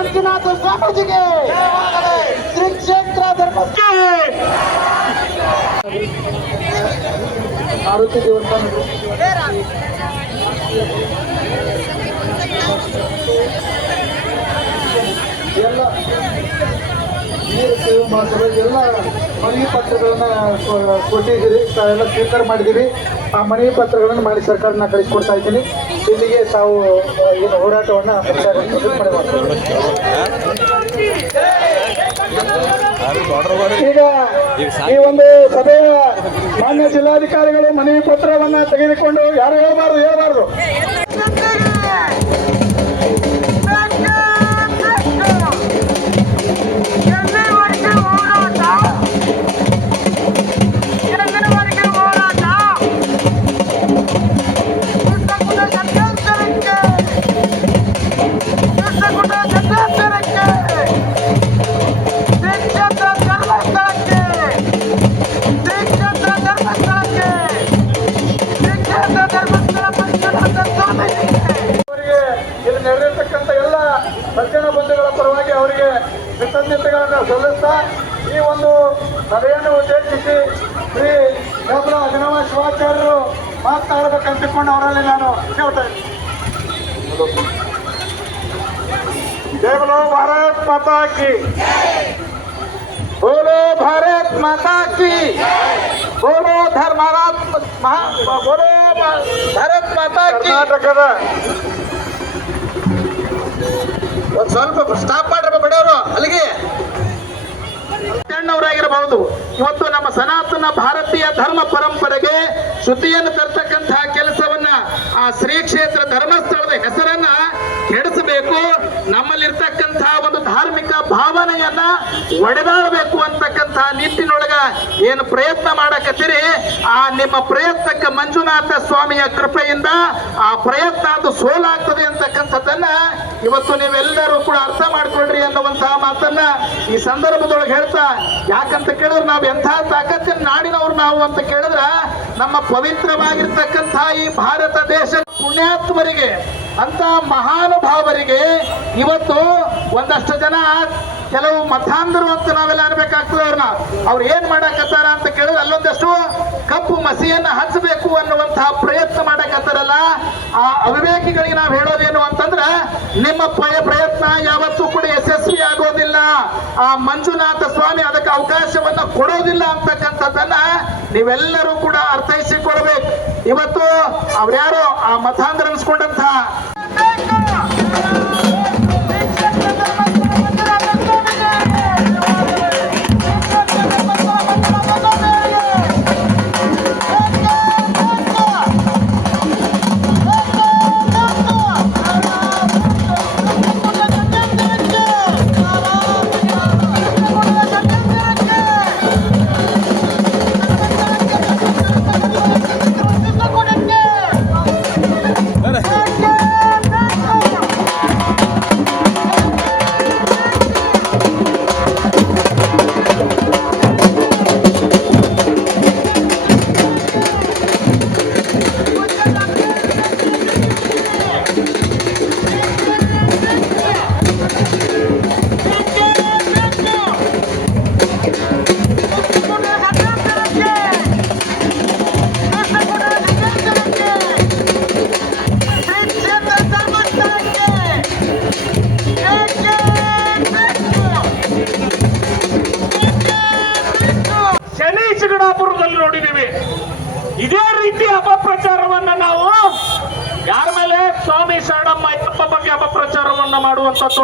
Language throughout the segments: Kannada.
ಮಂಜುನಾಥ ಸ್ವಾಮೀಜಿಗೆ ಶ್ರೀ ಕ್ಷೇತ್ರ ಧರ್ಮಕ್ಕೆ ದೇವಸ್ಥಾನ ಎಲ್ಲ ನೀರು ಸೇವ್ ಎಲ್ಲ ಮನವಿ ಪತ್ರಗಳನ್ನ ಕೊಟ್ಟಿದ್ದೀರಿ. ಎಲ್ಲ ಸ್ವೀಕಾರ ಮಾಡಿದ್ದೀರಿ. ಆ ಮನವಿ ಪತ್ರಗಳನ್ನು ಮಾಡಿ ಸರ್ಕಾರನ ಕಳಿಸ್ಕೊಡ್ತಾ ಇದ್ದೀನಿ. ಇಲ್ಲಿಗೆ ತಾವು ಹೋರಾಟವನ್ನ ಏನು ಹೋರಾಟವನ್ನು ಈಗ ಈ ಒಂದು ಸಭೆಯ ಮಾನ್ಯ ಜಿಲ್ಲಾಧಿಕಾರಿಗಳು ಮನವಿ ಪತ್ರವನ್ನ ತೆಗೆದುಕೊಂಡು ಯಾರು ಹೇಳ್ಬಾರ್ದು ಹೇಳ್ಬಾರ್ದು. ಕಲ್ತುಕೊಂಡು ಅವರಲ್ಲಿ ನಾನು ಕೇಳ್ತಾ ಇದ್ದೀನಿ. ದೇವಲು ಭಾರತ್ ಮಾತಾ ಕಿ ಬೋಲೋ ಭಾರತ್ ಮಾತಾ ಕಿ ಬೋಲೋ ಧರ್ಮರಾತ್ ಬೋಲೋ ಭಾರತ್ ಮಾತಾ ಒಂದು ಸ್ವಲ್ಪ ಸ್ಟಾಪ್ ಮಾಡ್ರಪ್ಪ ಬಡವರು ಅಲ್ಲಿಗೆ. ಅವರಾಗಿರಬಹುದು ಇವತ್ತು ನಮ್ಮ ಸನಾತನ ಭಾರತೀಯ ಧರ್ಮ ಪರಂಪರೆಗೆ ಶ್ರುತಿಯನ್ನು ಶ್ರೀ ಕ್ಷೇತ್ರ ಧರ್ಮಸ್ಥಳದ ಹೆಸರನ್ನ ಕೆಡಿಸಬೇಕು. ನಮ್ಮಲ್ಲಿರ್ತಕ್ಕಂತಹ ಒಂದು ಧಾರ್ಮಿಕ ಭಾವನೆಯನ್ನ ಒಡೆದಾಡಬೇಕು ಅಂತಕ್ಕಂತಹ ನಿಟ್ಟಿನೊಳಗ ಏನು ಪ್ರಯತ್ನ ಮಾಡಕತ್ತೀರಿ? ಆ ನಿಮ್ಮ ಪ್ರಯತ್ನಕ್ಕೆ ಮಂಜುನಾಥ ಸ್ವಾಮಿಯ ಕೃಪೆಯಿಂದ ಆ ಪ್ರಯತ್ನ ಅದು ಸೋಲಾಗ್ತದೆ ಅಂತಕ್ಕಂಥದ್ದನ್ನ ಇವತ್ತು ನೀವೆಲ್ಲರೂ ಕೂಡ ಅರ್ಥ ಮಾಡ್ಕೊಳ್ರಿ ಅನ್ನುವಂತಹ ಮಾತನ್ನ ಈ ಸಂದರ್ಭದೊಳಗೆ ಹೇಳ್ತಾ, ಯಾಕಂತ ಕೇಳಿದ್ರೆ ನಾವು ಎಂಥ ತಾಕತ್ತಿನ ನಾಡಿನವ್ರು ನಾವು ಅಂತ ಕೇಳಿದ್ರ ನಮ್ಮ ಪವಿತ್ರವಾಗಿರ್ತಕ್ಕಂಥ ಈ ಭಾರತ ದೇಶ ಪುಣ್ಯಾತ್ಮರಿಗೆ ಅಂತ ಮಹಾನುಭಾವರಿಗೆ ಇವತ್ತು ಒಂದಷ್ಟು ಜನ ಕೆಲವು ಮತಾಂಧರು ಅಂತ ನಾವೆಲ್ಲ ಅನ್ಬೇಕಾಗ್ತದೆ ಅವ್ರನ್ನ. ಅವ್ರು ಏನ್ ಮಾಡಕತ್ತಾರ ಅಂತ ಕೇಳಿದ್ರೆ ಅಲ್ಲೊಂದಷ್ಟು ಕಪ್ಪು ಮಸಿಯನ್ನ ಹಚ್ಚಬೇಕು ಅನ್ನುವಂತಹ ಪ್ರಯತ್ನ ಮಾಡಕತ್ತಾರಲ್ಲ. ಆ ಅವಿವೇಕಿಗಳಿಗೆ ನಾವು ಹೇಳೋದೇನು ಅಂತಂದ್ರೆ, ನಿಮ್ಮ ಪ್ರಯ- ಪ್ರಯತ್ನ ಯಾವತ್ತೂ ಕೂಡ ಯಶಸ್ವಿ ಆಗೋದಿಲ್ಲ. ಆ ಮಂಜುನಾಥ ಸ್ವಾಮಿ ಅದಕ್ಕೆ ಅವಕಾಶವನ್ನ ಕೊಡೋದಿಲ್ಲ ಅಂತಕ್ಕಂಥದ್ದನ್ನ ನೀವೆಲ್ಲರೂ ಕೂಡ ಅರ್ಥೈಸಿಕೊಳ್ಬೇಕು. ಇವತ್ತು ಅವ್ರ್ಯಾರೋ ಆ ಮತಾಂಧ್ರ ಅನ್ಸ್ಕೊಂಡಂತ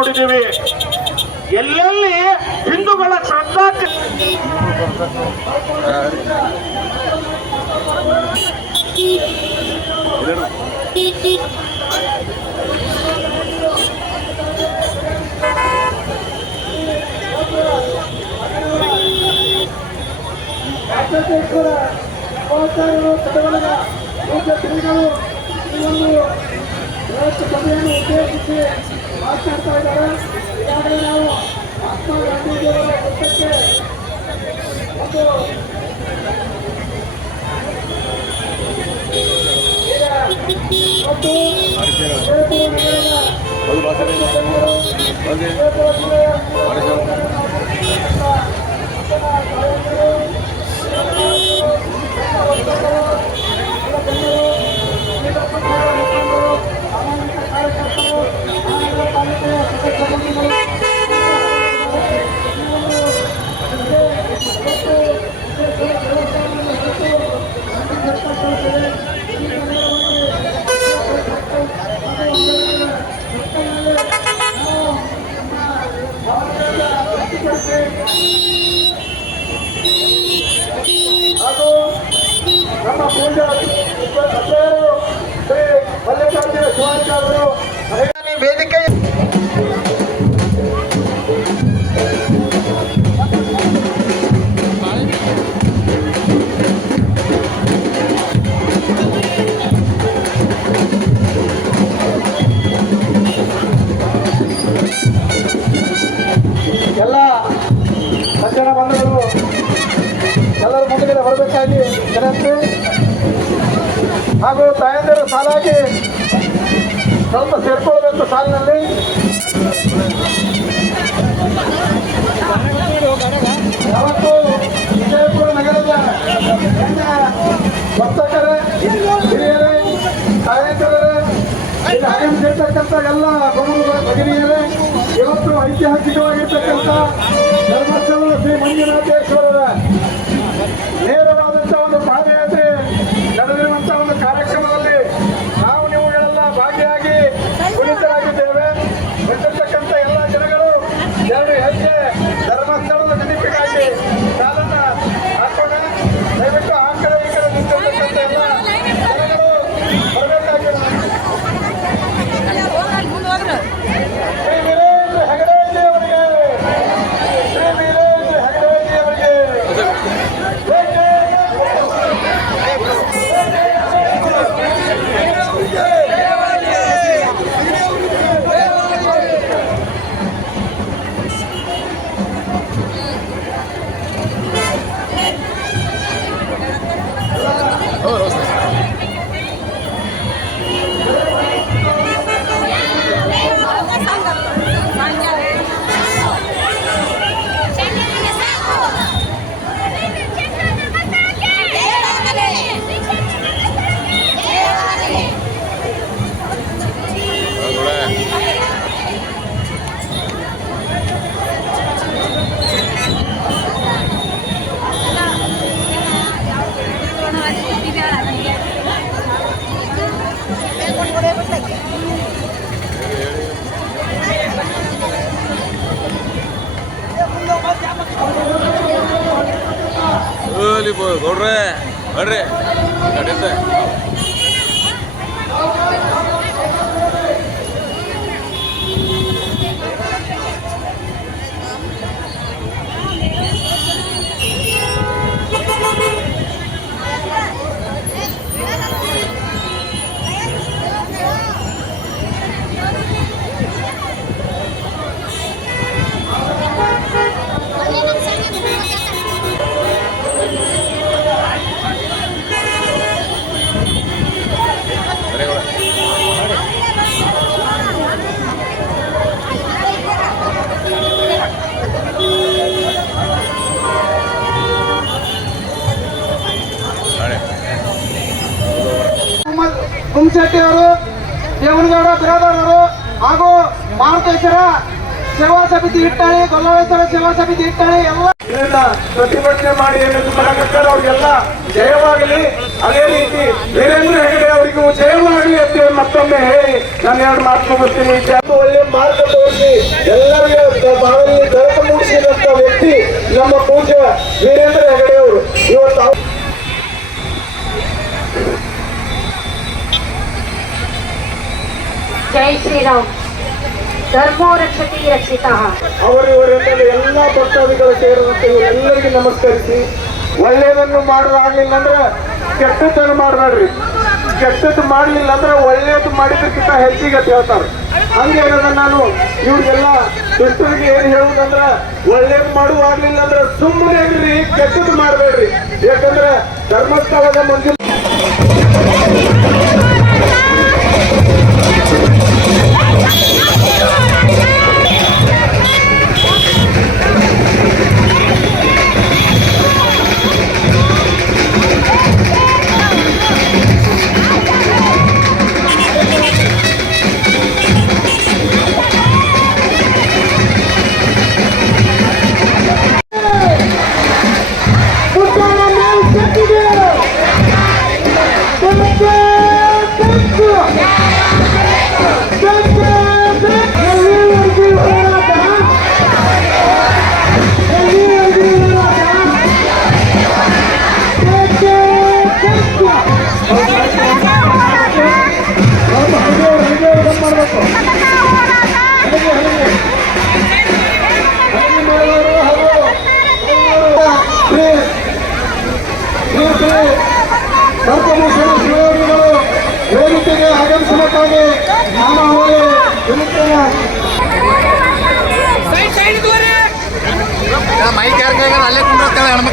ಮಾಡುವಂತ ಎಲ್ಲೆಲ್ಲಿ ಹಿಂದೂಗಳ ಶ್ರದ್ಧಾ ಉದ್ದೇಶಿಸಿ ಮಾತನಾಡ್ತಾ ಇದ್ದಾರೆ ಈಗಾಗಲೇ ನಾವು ಮಹಾತ್ಮ ಗಾಂಧೀಜಿಯವರ ಪುಸ್ತಕಕ್ಕೆ ಒಂದು ಈಗ ¡Me entero! ವಿನಂತಿ ಹಾಗೂ ತಾಯಂದಿರ ಸಾಲಾಗಿ ಸ್ವಲ್ಪ ಸೇರ್ಕೊಳ್ಬೇಕು ಸಾಲಿನಲ್ಲಿ ಯಾವತ್ತು ವಿಜಯಪುರ ನಗರದ ವರ್ತಕರೇ, ಹಿರಿಯರೇ ತಾಯಂದಿರೇ ಇಲ್ಲಿ ಆಗಮಿಸಿರ್ತಕ್ಕಂಥ ಎಲ್ಲ ಗುರುಗಳು ಭಗಿನಿಯರೇ, ಇವತ್ತು ಐತಿಹಾಸಿಕವಾಗಿರ್ತಕ್ಕಂಥ ಗೌಡ್ರೆ. ಬರ್ರಿ ಕಡೆಯಿಂದ ಮಾರುತೇಶ್ವರ ಸೇವಾ ಸಮಿತಿ ಇಟ್ಟಾಳೆ ಗೊಲ್ಲವೇಶ್ವರ ಸೇವಾ ಸಮಿತಿ ಇಟ್ಟಾಳೆ ಎಲ್ಲ ಪ್ರತಿಭಟನೆ ಮಾಡಿ ಅವ್ರಿಗೆಲ್ಲ ಜಯವಾಗಲಿ. ಅದೇ ರೀತಿ ವೀರೇಂದ್ರ ಹೆಗಡೆ ಅವರಿಗೂ ಜಯವಾಗಲಿ ಅಂತ ಮತ್ತೊಮ್ಮೆ ಹೇಳಿ ನಾನು ಎರಡು ಮಾತು ಮುಗಿಸ್ತೀನಿ. ಒಳ್ಳೆ ಮಾರ್ಗ ತೋರಿಸಿ ಎಲ್ಲರಿಗೆ ಬಾಳಲ್ಲಿ ಬೆಳಕು ಮೂಡಿಸಿದಂತ ವ್ಯಕ್ತಿ ನಮ್ಮ ಪೂಜ್ಯ ವೀರೇಂದ್ರ ಹೆಗಡೆ ಅವರು. ಇವತ್ತು ಜೈ ಶ್ರೀರಾಮ್. ಧರ್ಮೋ ರಕ್ಷತಿ. ರಕ್ಷಿತ ಅವರಿವರೆಲ್ಲ ಎಲ್ಲ ಭಕ್ತಾದಿಗಳು ಸೇರಿದಂತೆ ಎಲ್ಲರಿಗೂ ನಮಸ್ಕರಿಸಿ. ಒಳ್ಳೆಯದನ್ನು ಮಾಡಲಾಗಲಿಲ್ಲ ಅಂದ್ರೆ ಕೆಟ್ಟದ್ದನ್ನು ಮಾಡಬೇಡ್ರಿ. ಕೆಟ್ಟದ್ದು ಮಾಡಲಿಲ್ಲ ಅಂದ್ರೆ ಒಳ್ಳೆಯದು ಮಾಡಿದ್ದಕ್ಕಿಂತ ಹೆಚ್ಚಿಗೆ ಹೇಳ್ತಾರೆ. ಹಂಗೆ ಹಂಗೇನದ ನಾನು ಇವ್ರಿಗೆಲ್ಲ ದುಷ್ಟರಿಗೆ ಏನು ಹೇಳುದಂದ್ರ ಒಳ್ಳೇದು ಮಾಡುವಾಗ್ಲಿಲ್ಲ ಅಂದ್ರೆ ಸುಮ್ಮನೆ ಇರ್ರಿ, ಕೆಟ್ಟದ್ದು ಮಾಡಬೇಡ್ರಿ. ಯಾಕಂದ್ರೆ ಧರ್ಮಸ್ಥಳದ ಮಂಜು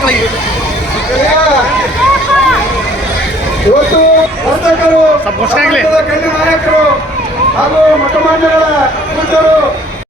ಹೆಣ್ಮಕ್ಳಿಗೆ ಇವತ್ತು ನಾಯಕರು ಹಾಗೂ ಮಠಮಾನ್ಯಗಳ ಪೂಜ್ಯರು